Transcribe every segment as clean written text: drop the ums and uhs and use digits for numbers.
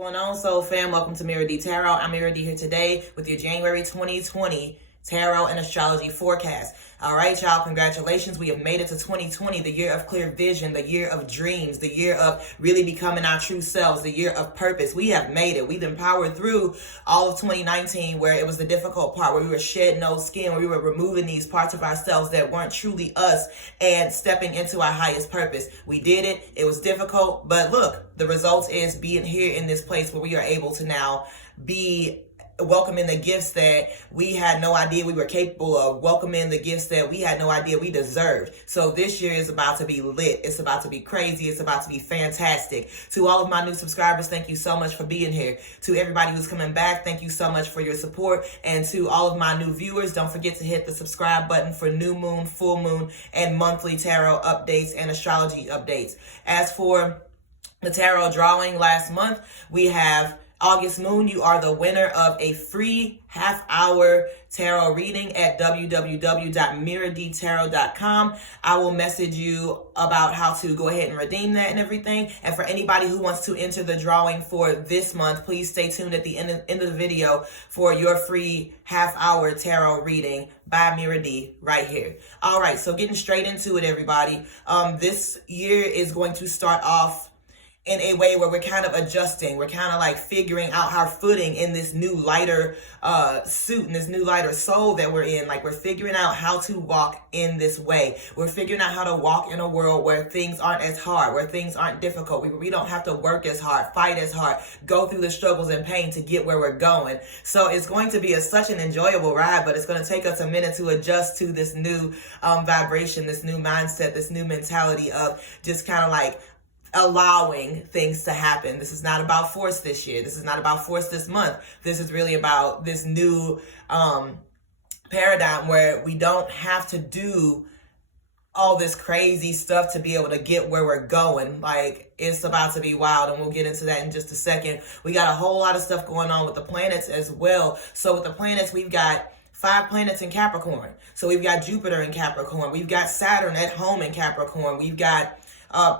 going on, Soul Fam? Welcome to Mira D Tarot. I'm Mira D here today with your January 2020 Tarot and Astrology forecast. All right, y'all, congratulations. We have made it to 2020, the year of clear vision, the year of dreams, the year of really becoming our true selves, the year of purpose. We have made it. We've been powered through all of 2019, where it was the difficult part, where we were shedding old skin, where we were removing these parts of ourselves that weren't truly us and stepping into our highest purpose. We did it. It was difficult, but look, the result is being here in this place where we are able to now be welcoming the gifts that we had no idea we were capable of, welcoming the gifts that we had no idea we deserved. So this year is about to be lit. It's about to be crazy. It's about to be fantastic. To all of my new subscribers, thank you so much for being here. To everybody who's coming back, thank you so much for your support. And to all of my new viewers, don't forget to hit the subscribe button for new moon, full moon, and monthly tarot updates and astrology updates. As for the tarot drawing last month, we have August Moon. You are the winner of a free half-hour tarot reading at www.miradtarot.com. I will message you about how to go ahead and redeem that and everything. And for anybody who wants to enter the drawing for this month, please stay tuned at the end of the video for your free half-hour tarot reading by Mira D right here. All right, so getting straight into it, everybody. This year is going to start off in a way where we're kind of adjusting. We're kind of like figuring out our footing in this new lighter suit, in this new lighter soul that we're in. Like, we're figuring out how to walk in this way. We're figuring out how to walk in a world where things aren't as hard, where things aren't difficult. We don't have to work as hard, fight as hard, go through the struggles and pain to get where we're going. So it's going to be such an enjoyable ride, but it's going to take us a minute to adjust to this new vibration, this new mindset, this new mentality of just kind of like allowing things to happen. This is not about force this year. This is not about force this month. This is really about this new paradigm where we don't have to do all this crazy stuff to be able to get where we're going. Like, it's about to be wild, and we'll get into that in just a second. We got a whole lot of stuff going on with the planets as well. So with the planets, we've got 5 planets in Capricorn. So we've got Jupiter in Capricorn. We've got Saturn at home in Capricorn. We've got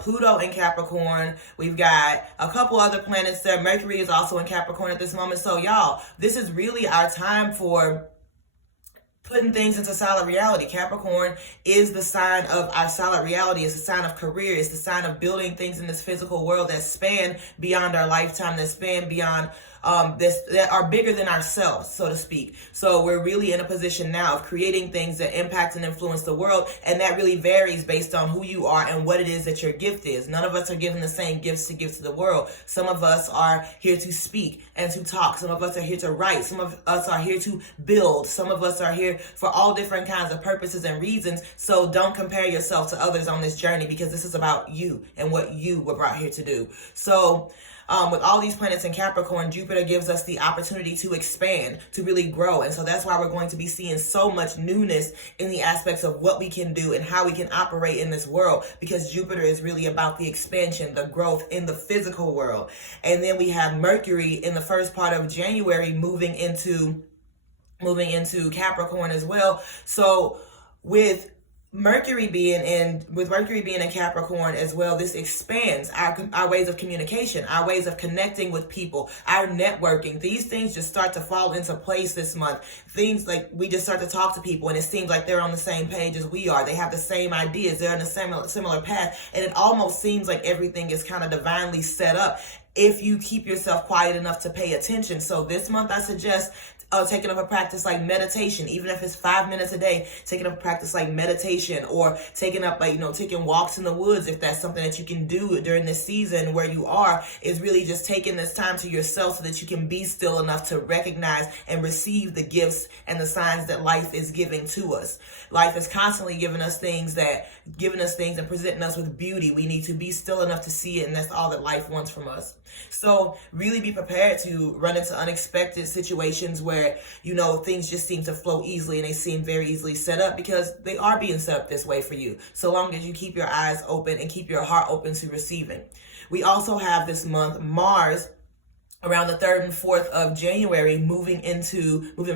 Pluto in Capricorn. We've got a couple other planets there. Mercury is also in Capricorn at this moment. So y'all, this is really our time for putting things into solid reality. Capricorn is the sign of our solid reality. It's the sign of career. It's the sign of building things in this physical world that span beyond our lifetime, that span beyond that are bigger than ourselves, so to speak. So we're really in a position now of creating things that impact and influence the world, and that really varies based on who you are and what it is that your gift is. None of us are given the same gifts to give to the world. Some of us are here to speak and to talk. Some of us are here to write. Some of us are here to build. Some of us are here for all different kinds of purposes and reasons. So don't compare yourself to others on this journey, because this is about you and what you were brought here to do. So with all these planets in Capricorn, Jupiter gives us the opportunity to expand, to really grow. And so that's why we're going to be seeing so much newness in the aspects of what we can do and how we can operate in this world, because Jupiter is really about the expansion, the growth in the physical world. And then we have Mercury in the first part of January moving into Capricorn as well. So with Mercury being in Capricorn as well, this expands our ways of communication, our ways of connecting with people, our networking. These things just start to fall into place this month. Things like we just start to talk to people, and it seems like they're on the same page as we are. They have the same ideas. They're in a similar path, and it almost seems like everything is kind of divinely set up if you keep yourself quiet enough to pay attention. So this month, I suggest taking up a practice like meditation, even if it's 5 minutes a day, taking up a practice like meditation, or taking up taking walks in the woods, if that's something that you can do during this season where you are, is really just taking this time to yourself so that you can be still enough to recognize and receive the gifts and the signs that life is giving to us. Life is constantly giving us things and presenting us with beauty. We need to be still enough to see it, and that's all that life wants from us. So really be prepared to run into unexpected situations where things just seem to flow easily, and they seem very easily set up, because they are being set up this way for you, so long as you keep your eyes open and keep your heart open to receiving. We also have this month Mars around the 3rd and 4th of January moving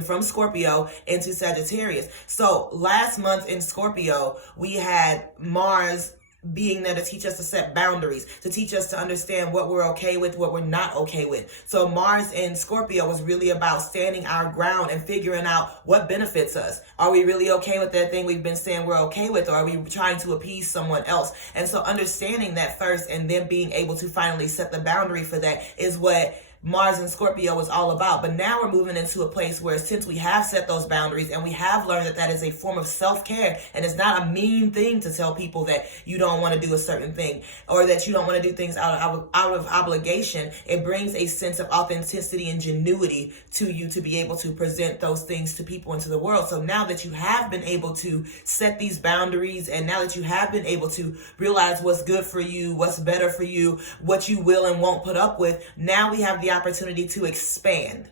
from Scorpio into Sagittarius. So last month in Scorpio, we had Mars being there to teach us to set boundaries, to teach us to understand what we're okay with, what we're not okay with. So Mars in Scorpio was really about standing our ground and figuring out what benefits us. Are we really okay with that thing we've been saying we're okay with, or are we trying to appease someone else? And so understanding that first and then being able to finally set the boundary for that is what Mars and Scorpio was all about. But now we're moving into a place where, since we have set those boundaries and we have learned that that is a form of self-care, and it's not a mean thing to tell people that you don't want to do a certain thing or that you don't want to do things out of obligation. It brings a sense of authenticity and genuity to you to be able to present those things to people into the world. So now that you have been able to set these boundaries, and now that you have been able to realize what's good for you, what's better for you, what you will and won't put up with, now we have the opportunity to expand.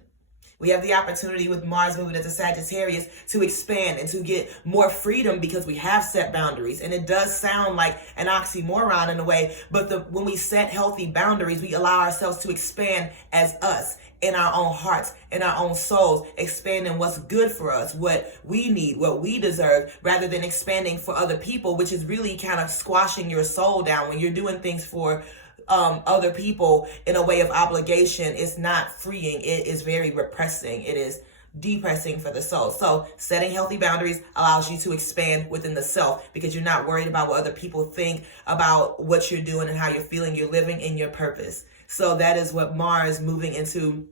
We have the opportunity with Mars moving into Sagittarius to expand and to get more freedom because we have set boundaries. And it does sound like an oxymoron in a way, but when we set healthy boundaries, we allow ourselves to expand as us, in our own hearts, in our own souls, expanding what's good for us, what we need, what we deserve, rather than expanding for other people, which is really kind of squashing your soul down. When you're doing things for other people in a way of obligation, it's not freeing. It is very repressing. It is depressing for the soul. So setting healthy boundaries allows you to expand within the self, because you're not worried about what other people think about what you're doing and how you're feeling. You're living in your purpose. So that is what Mars moving into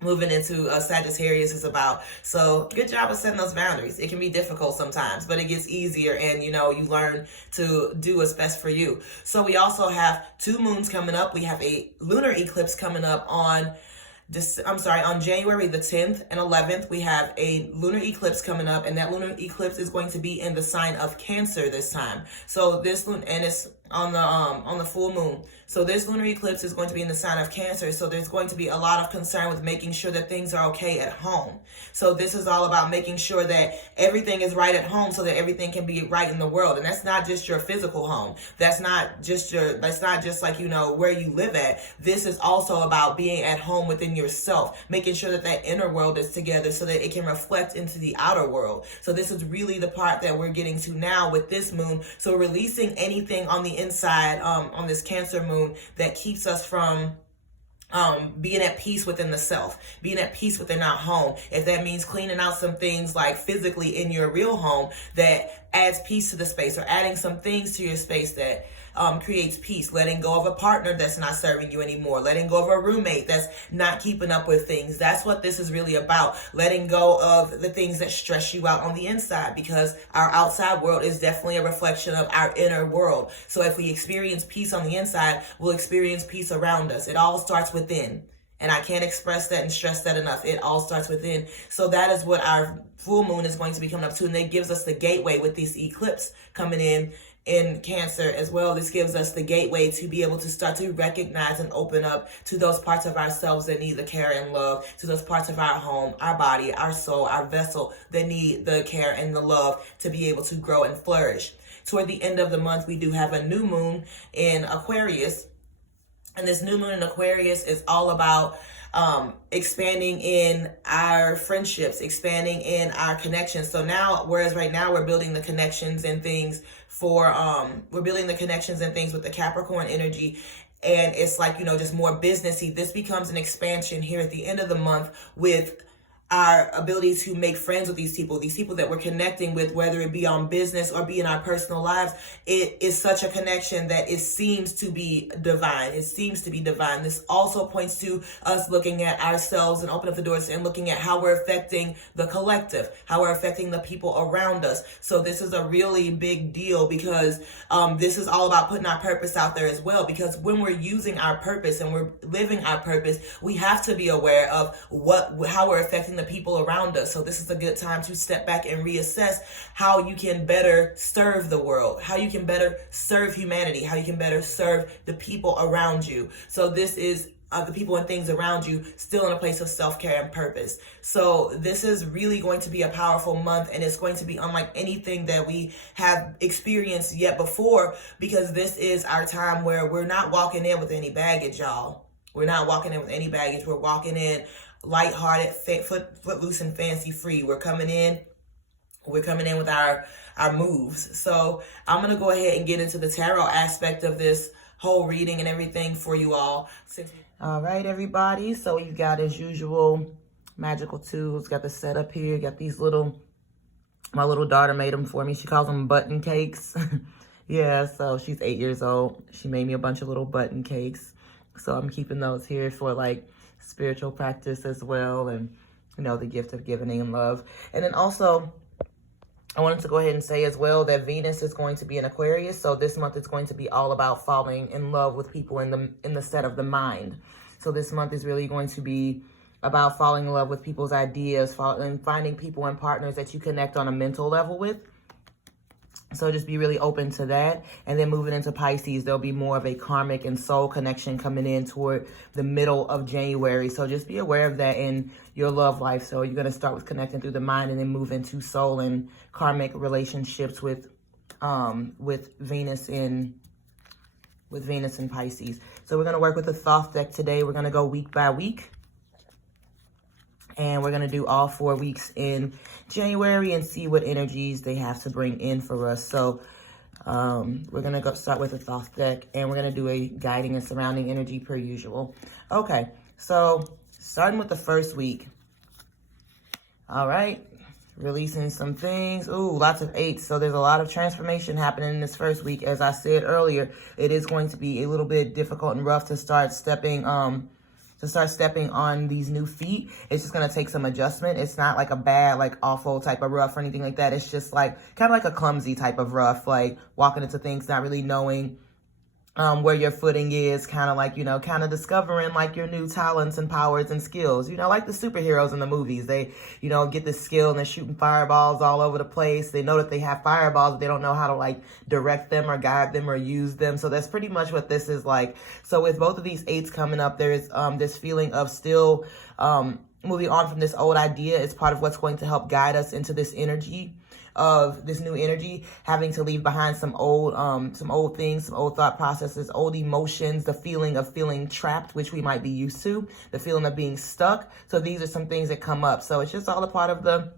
Sagittarius is about. So good job of setting those boundaries. It can be difficult sometimes, but it gets easier, and you learn to do what's best for you. So we also have 2 moons coming up. We have a lunar eclipse coming up on January the 10th and 11th. We have a lunar eclipse coming up, and that lunar eclipse is going to be in the sign of Cancer this time. So and it's on the full moon. So this lunar eclipse is going to be in the sign of Cancer. So there's going to be a lot of concern with making sure that things are okay at home. So this is all about making sure that everything is right at home so that everything can be right in the world. And that's not just your physical home. That's not just like, where you live at. This is also about being at home within yourself, making sure that that inner world is together so that it can reflect into the outer world. So this is really the part that we're getting to now with this moon. So releasing anything on the inside, on this Cancer moon, that keeps us from being at peace within the self, being at peace within our home. If that means cleaning out some things like physically in your real home that adds peace to the space, or adding some things to your space that creates peace, letting go of a partner that's not serving you anymore, letting go of a roommate that's not keeping up with things. That's what this is really about. Letting go of the things that stress you out on the inside, because our outside world is definitely a reflection of our inner world. So if we experience peace on the inside, we'll experience peace around us. It all starts within. And I can't express that and stress that enough. It all starts within. So that is what our full moon is going to be coming up to. And that gives us the gateway with this eclipse coming in Cancer as well. This gives us the gateway to be able to start to recognize and open up to those parts of ourselves that need the care and love, to those parts of our home, our body, our soul, our vessel that need the care and the love to be able to grow and flourish. Toward the end of the month, we do have a new moon in Aquarius. And this new moon in Aquarius is all about expanding in our friendships, expanding in our connections. So now, whereas right now we're building the connections and things with the Capricorn energy, and it's like, just more businessy. This becomes an expansion here at the end of the month with our ability to make friends with these people that we're connecting with, whether it be on business or be in our personal lives. It is such a connection that it seems to be divine. This also points to us looking at ourselves and open up the doors and looking at how we're affecting the collective, how we're affecting the people around us. So this is a really big deal, because this is all about putting our purpose out there as well. Because when we're using our purpose and we're living our purpose, we have to be aware of how we're affecting the people around us. So this is a good time to step back and reassess how you can better serve the world, how you can better serve humanity, how you can better serve the people around you. So this is the people and things around you still in a place of self-care and purpose. So this is really going to be a powerful month, and it's going to be unlike anything that we have experienced yet before, because this is our time where we're not walking in with any baggage, y'all. We're not walking in with any baggage. We're walking in lighthearted, footloose, and fancy free. We're coming in We're coming in with our moves. So I'm going to go ahead and get into the tarot aspect of this whole reading and everything for you all. All right, everybody. So you got, as usual, magical tools. Got the setup here. Got these little, my little daughter made them for me. She calls them button cakes. Yeah, so she's 8 years old. She made me a bunch of little button cakes. So I'm keeping those here for like spiritual practice as well. And, you know, the gift of giving and love. And then also, I wanted to go ahead and say as well that Venus is going to be in Aquarius. So this month it's going to be all about falling in love with people in the set of the mind. So this month is really going to be about falling in love with people's ideas, and finding people and partners that you connect on a mental level with. So just be really open to that. And then moving into Pisces, there'll be more of a karmic and soul connection coming in toward the middle of January. So just be aware of that in your love life. So you're going to start with connecting through the mind and then move into soul and karmic relationships with Venus in Pisces. So we're going to work with the Thoth deck today. We're going to go week by week. And we're going to do all 4 weeks in January and see what energies they have to bring in for us. So we're going to go start with the Thoth deck. And we're going to do a guiding and surrounding energy per usual. Okay, so starting with the first week. All right, releasing some things. Ooh, lots of 8s. So there's a lot of transformation happening in this first week. As I said earlier, it is going to be a little bit difficult and rough to start stepping on these new feet. It's just going to take some adjustment. It's not like a bad, like awful type of rough or anything like that. It's just like kind of like a clumsy type of rough, like walking into things, not really knowing where your footing is, kind of like, you know, kind of discovering like your new talents and powers and skills, you know, like the superheroes in the movies. They, you know, get this skill and they're shooting fireballs all over the place. They know that they have fireballs, but they don't know how to like direct them or guide them or use them. So that's pretty much what this is like. So with both of these 8s coming up, there is this feeling of still moving on from this old idea. It's part of what's going to help guide us into this energy of this new energy, having to leave behind some old things, some old thought processes, old emotions, the feeling of feeling trapped, which we might be used to, the feeling of being stuck. So these are some things that come up. So it's just all a part of the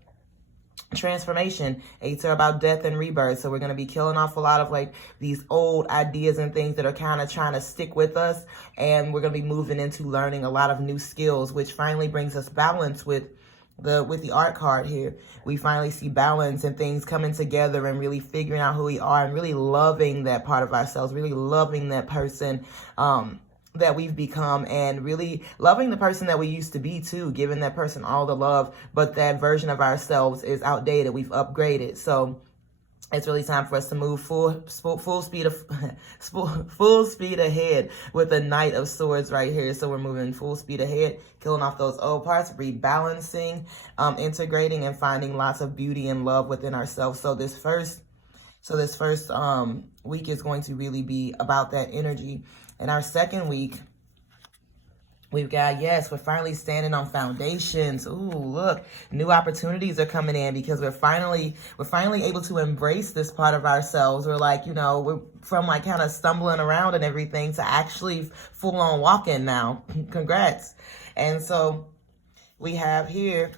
transformation. 8s are about death and rebirth. So we're going to be killing off a lot of like these old ideas and things that are kind of trying to stick with us. And we're going to be moving into learning a lot of new skills, which finally brings us balance with the art card here. We finally see balance and things coming together and really figuring out who we are and really loving that part of ourselves, really loving that person that we've become, and really loving the person that we used to be too, giving that person all the love, but that version of ourselves is outdated. We've upgraded. So it's really time for us to move full speed ahead with the Knight of Swords right here. So we're moving full speed ahead, killing off those old parts, rebalancing, integrating, and finding lots of beauty and love within ourselves. So this first week is going to really be about that energy. And our second week, we've got, yes, we're finally standing on foundations. Ooh, look, new opportunities are coming in because we're finally able to embrace this part of ourselves. We're like, you know, we're from like kind of stumbling around and everything to actually full on walking now. Congrats. And so we have here,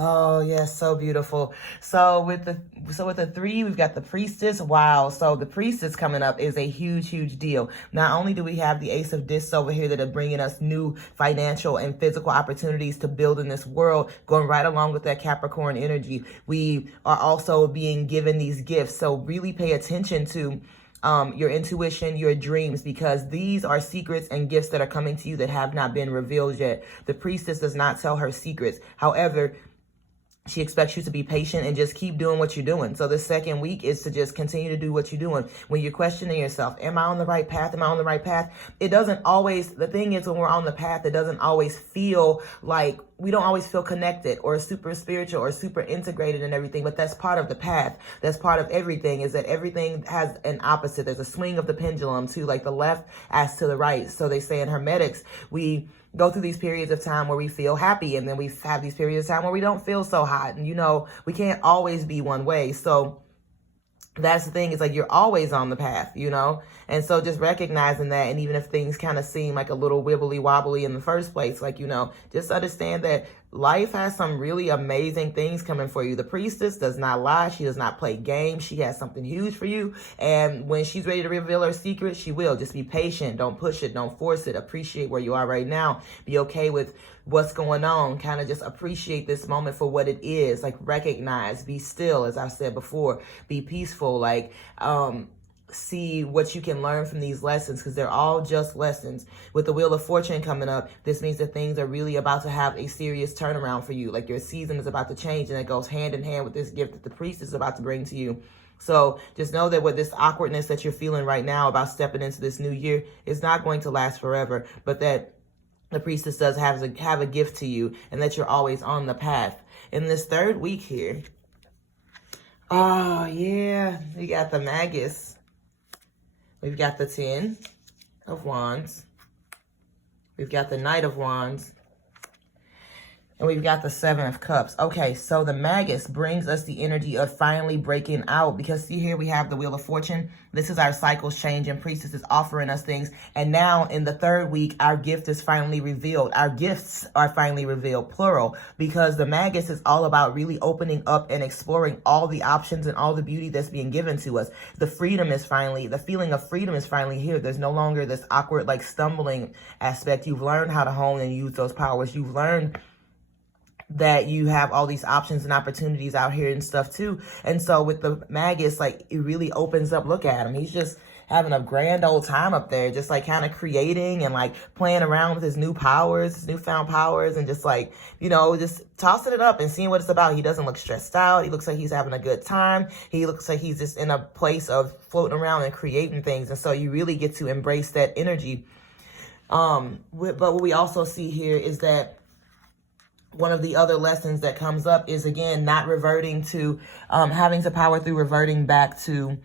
oh yes, so beautiful. So with the 3, we've got the Priestess. Wow. So the Priestess coming up is a huge deal. Not only do we have the Ace of Discs over here that are bringing us new financial and physical opportunities to build in this world, going right along with that Capricorn energy, we are also being given these gifts. So really pay attention to your intuition, your dreams, because these are secrets and gifts that are coming to you that have not been revealed yet. The Priestess does not tell her secrets. However, she expects you to be patient and just keep doing what you're doing. So the second week is to just continue to do what you're doing. When you're questioning yourself, am I on the right path? Am I on the right path? It doesn't always, the thing is, when we're on the path, it doesn't always feel like, we don't always feel connected or super spiritual or super integrated and everything, but that's part of the path. That's part of everything, is that everything has an opposite. There's a swing of the pendulum too, like the left as to the right. So they say in Hermetics, we go through these periods of time where we feel happy, and then we have these periods of time where we don't feel so hot. And, you know, we can't always be one way. So that's the thing, is like you're always on the path, you know? And so just recognizing that, and even if things kind of seem like a little wibbly wobbly in the first place, like, you know, just understand that life has some really amazing things coming for you. The priestess does not lie. She does not play games. She has something huge for you. And when she's ready to reveal her secret, she will. Just be patient. Don't push it. Don't force it. Appreciate where you are right now. Be okay with what's going on. Kind of just appreciate this moment for what it is. Like, recognize, be still, as I said before, be peaceful. Like, see what you can learn from these lessons, because they're all just lessons. With the Wheel of Fortune coming up, this means that things are really about to have a serious turnaround for you. Like, your season is about to change, and it goes hand in hand with this gift that the priest is about to bring to you. So just know that with this awkwardness that you're feeling right now about stepping into this new year, it's not going to last forever, but that the priestess does have a gift to you, and that you're always on the path. In this third week here, oh yeah, we got the Magus. We've got the 10 of Wands. We've got the Knight of Wands. And we've got the 7 of Cups. Okay, so the Magus brings us the energy of finally breaking out. Because see here, we have the Wheel of Fortune. This is our cycles change, and Priestess is offering us things. And now in the third week, our gift is finally revealed. Our gifts are finally revealed, plural. Because the Magus is all about really opening up and exploring all the options and all the beauty that's being given to us. The freedom is finally, the feeling of freedom is finally here. There's no longer this awkward, like, stumbling aspect. You've learned how to hone and use those powers. You've learned that you have all these options and opportunities out here and stuff too. And so with the Magus, like, it really opens up. Look at him. He's just having a grand old time up there, just like kind of creating and like playing around with his new powers, his newfound powers, and just like, you know, just tossing it up and seeing what it's about. He doesn't look stressed out. He looks like he's having a good time. He looks like he's just in a place of floating around and creating things. And so you really get to embrace that energy. But what we also see here is that one of the other lessons that comes up is, again, not reverting to, having to power through reverting back to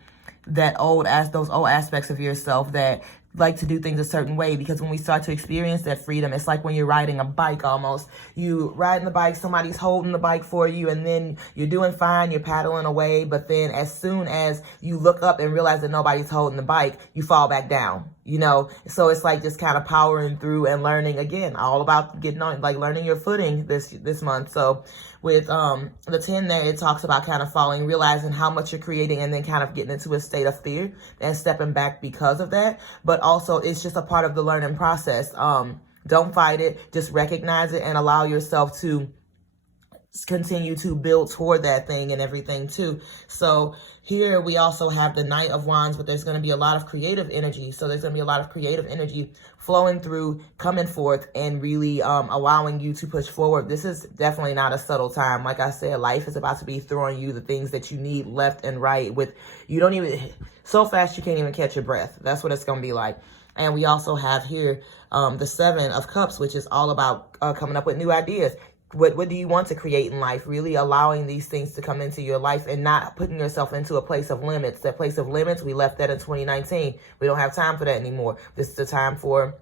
those old aspects of yourself that like to do things a certain way. Because when we start to experience that freedom, it's like when you're riding a bike almost. You riding the bike, somebody's holding the bike for you, and then you're doing fine, you're paddling away. But then as soon as you look up and realize that nobody's holding the bike, you fall back down, you know? So it's like just kind of powering through and learning, again, all about getting on, like learning your footing this month. So with the 10 there, it talks about kind of falling, realizing how much you're creating, and then kind of getting into a state of fear and stepping back because of that. But also, it's just a part of the learning process. Don't fight it. Just recognize it and allow yourself to continue to build toward that thing and everything too. So here we also have the Knight of Wands, but there's going to be a lot of creative energy. So there's going to be a lot of creative energy flowing through, coming forth, and really allowing you to push forward. This is definitely not a subtle time. Like I said, life is about to be throwing you the things that you need left and right. With you don't even, so fast you can't even catch your breath. That's what it's going to be like. And we also have here the 7 of Cups, which is all about coming up with new ideas. What do you want to create in life? Really allowing these things to come into your life and not putting yourself into a place of limits. That place of limits, we left that in 2019. We don't have time for that anymore. This is the time for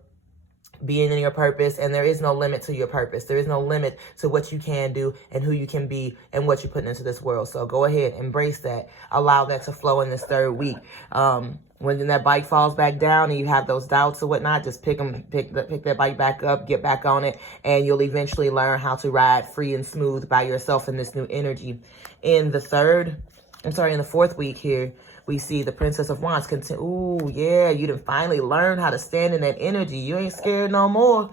being in your purpose, and there is no limit to your purpose. There is no limit to what you can do and who you can be and what you're putting into this world. So go ahead, embrace that. Allow that to flow in this third week. When that bike falls back down and you have those doubts or whatnot, just pick that bike back up, get back on it, and you'll eventually learn how to ride free and smooth by yourself in this new energy. In the fourth week here, we see the Princess of Wands continue. Ooh, yeah, you done finally learn how to stand in that energy. You ain't scared no more.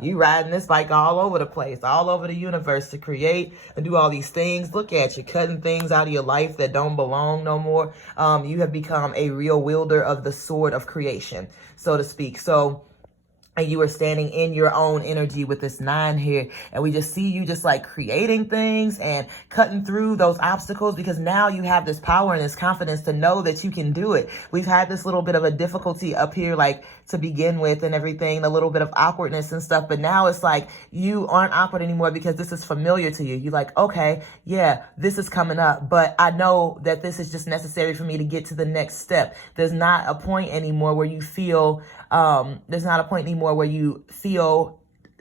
You riding this bike all over the place, all over the universe to create and do all these things. Look at you, cutting things out of your life that don't belong no more. You have become a real wielder of the sword of creation, so to speak. So, and you are standing in your own energy with this 9 here. And we just see you just like creating things and cutting through those obstacles, because now you have this power and this confidence to know that you can do it. We've had this little bit of a difficulty up here, like to begin with and everything, a little bit of awkwardness and stuff. But now it's like you aren't awkward anymore because this is familiar to you. You're like, okay, yeah, this is coming up, but I know that this is just necessary for me to get to the next step. There's not a point anymore where you feel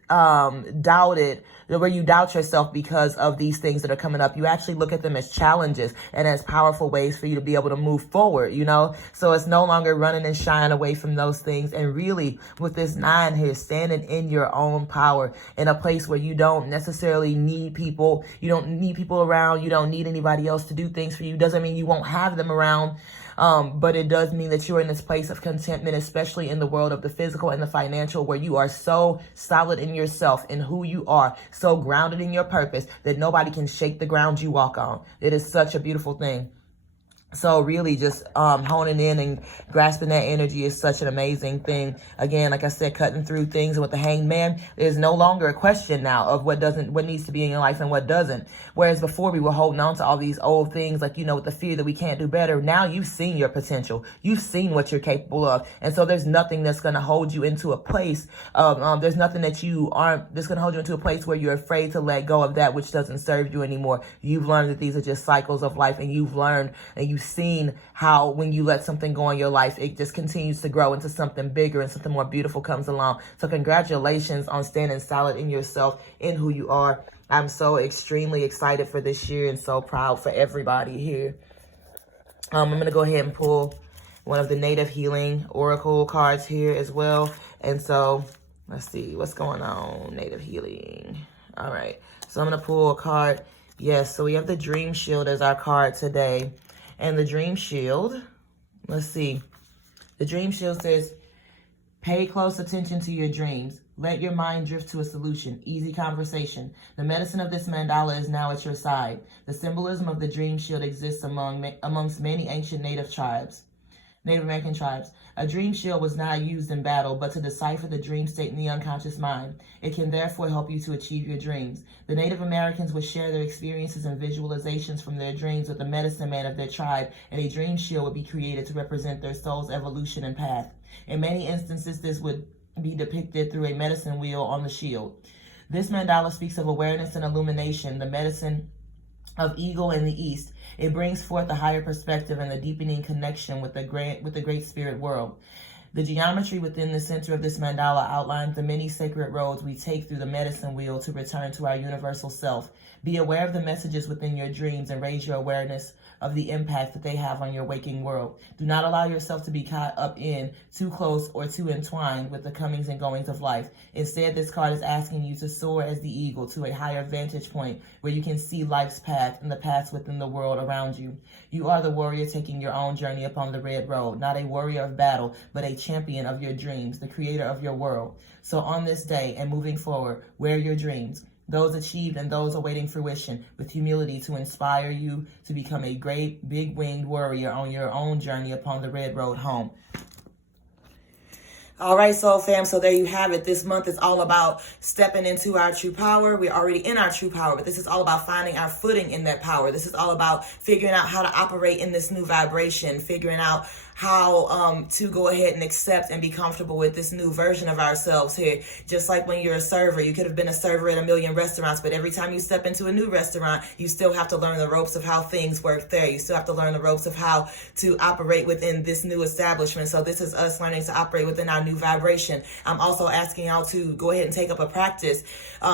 doubted. where you doubt yourself because of these things that are coming up. You actually look at them as challenges and as powerful ways for you to be able to move forward, you know? So it's no longer running and shying away from those things. And really, with this 9 here, standing in your own power in a place where you don't necessarily need people. You don't need people around. You don't need anybody else to do things for you. Doesn't mean you won't have them around. But it does mean that you're in this place of contentment, especially in the world of the physical and the financial, where you are so solid in yourself and who you are, so grounded in your purpose that nobody can shake the ground you walk on. It is such a beautiful thing. So really just honing in and grasping that energy is such an amazing thing. Again, like I said, cutting through things. And with the Hanged Man, there's no longer a question now of what needs to be in your life and what doesn't. Whereas before we were holding on to all these old things, like, you know, with the fear that we can't do better. Now you've seen your potential. You've seen what you're capable of. And so there's nothing that's going to hold you into a place of, there's nothing that's going to hold you into a place where you're afraid to let go of that which doesn't serve you anymore. You've learned that these are just cycles of life, and you've learned and you've seen how when you let something go in your life, it just continues to grow into something bigger and something more beautiful comes along. So congratulations on standing solid in yourself, in who you are. I'm so extremely excited for this year and so proud for everybody here. I'm going to go ahead and pull one of the Native Healing Oracle cards here as well. And so let's see what's going on. Native Healing. All right. So I'm going to pull a card. Yes. So we have the Dream Shield as our card today. And the Dream Shield, let's see. The Dream Shield says, pay close attention to your dreams. Let your mind drift to a solution. Easy conversation. The medicine of this mandala is now at your side. The symbolism of the Dream Shield exists amongst many ancient Native American tribes. A dream shield was not used in battle, but to decipher the dream state in the unconscious mind. It can therefore help you to achieve your dreams. The Native Americans would share their experiences and visualizations from their dreams with the medicine man of their tribe, and a dream shield would be created to represent their soul's evolution and path. In many instances, this would be depicted through a medicine wheel on the shield. This mandala speaks of awareness and illumination, the medicine of Eagle in the East. It brings forth a higher perspective and the deepening connection with the great spirit world. The geometry within the center of this mandala outlines the many sacred roads we take through the medicine wheel to return to our universal self. Be aware of the messages within your dreams and raise your awareness of the impact that they have on your waking world. Do not allow yourself to be caught up in, too close, or too entwined with the comings and goings of life. Instead, this card is asking you to soar as the eagle to a higher vantage point where you can see life's path and the paths within the world around you. You are the warrior taking your own journey upon the red road, not a warrior of battle, but a champion of your dreams, the creator of your world. So on this day and moving forward, wear your dreams, those achieved and those awaiting fruition, with humility to inspire you to become a great big-winged warrior on your own journey upon the red road home. All right, soul fam, so there you have it. This month is all about stepping into our true power. We're already in our true power, but this is all about finding our footing in that power. This is all about figuring out how to operate in this new vibration, figuring out how to go ahead and accept and be comfortable with this new version of ourselves here. Just like when you're a server, you could have been a server at a million restaurants, but every time you step into a new restaurant, you still have to learn the ropes of how things work there. You still have to learn the ropes of how to operate within this new establishment. So this is us learning to operate within our new vibration. I'm also asking y'all to go ahead and take up a practice,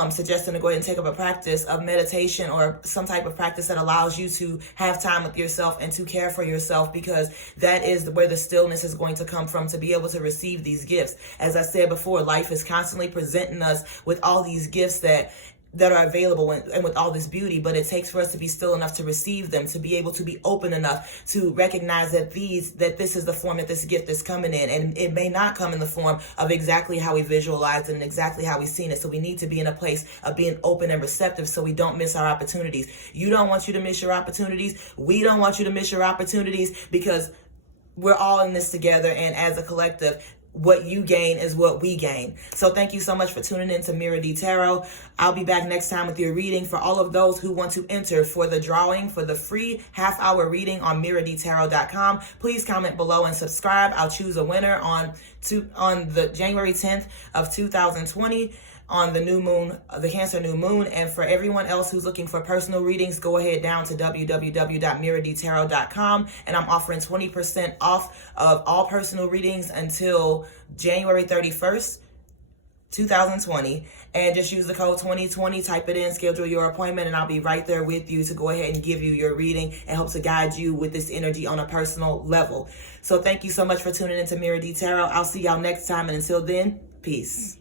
suggesting to go ahead and take up a practice of meditation or some type of practice that allows you to have time with yourself and to care for yourself, because that is where the stillness is going to come from, to be able to receive these gifts. As I said before, life is constantly presenting us with all these gifts that are available and with all this beauty, but it takes for us to be still enough to receive them, to be able to be open enough to recognize that this is the form that this gift is coming in, and it may not come in the form of exactly how we visualized it and exactly how we've seen it. So we need to be in a place of being open and receptive so we don't miss our opportunities. You don't want you to miss your opportunities. We don't want you to miss your opportunities, because we're all in this together, and as a collective, what you gain is what we gain. So thank you so much for tuning in to Mirror D Tarot. I'll be back next time with your reading. For all of those who want to enter for the drawing for the free half-hour reading on mirrordtarot.com, please comment below and subscribe. I'll choose a winner on the January 10th of 2020. On the new moon, the Cancer new moon. And for everyone else who's looking for personal readings, go ahead down to www.mirrordtarot.com, and I'm offering 20% off of all personal readings until January 31st. 2020, and just use the code 2020, type it in, schedule your appointment, and I'll be right there with you to go ahead and give you your reading and hope to guide you with this energy on a personal level. So thank you so much for tuning into Mira D Tarot. I'll see y'all next time, and until then, peace.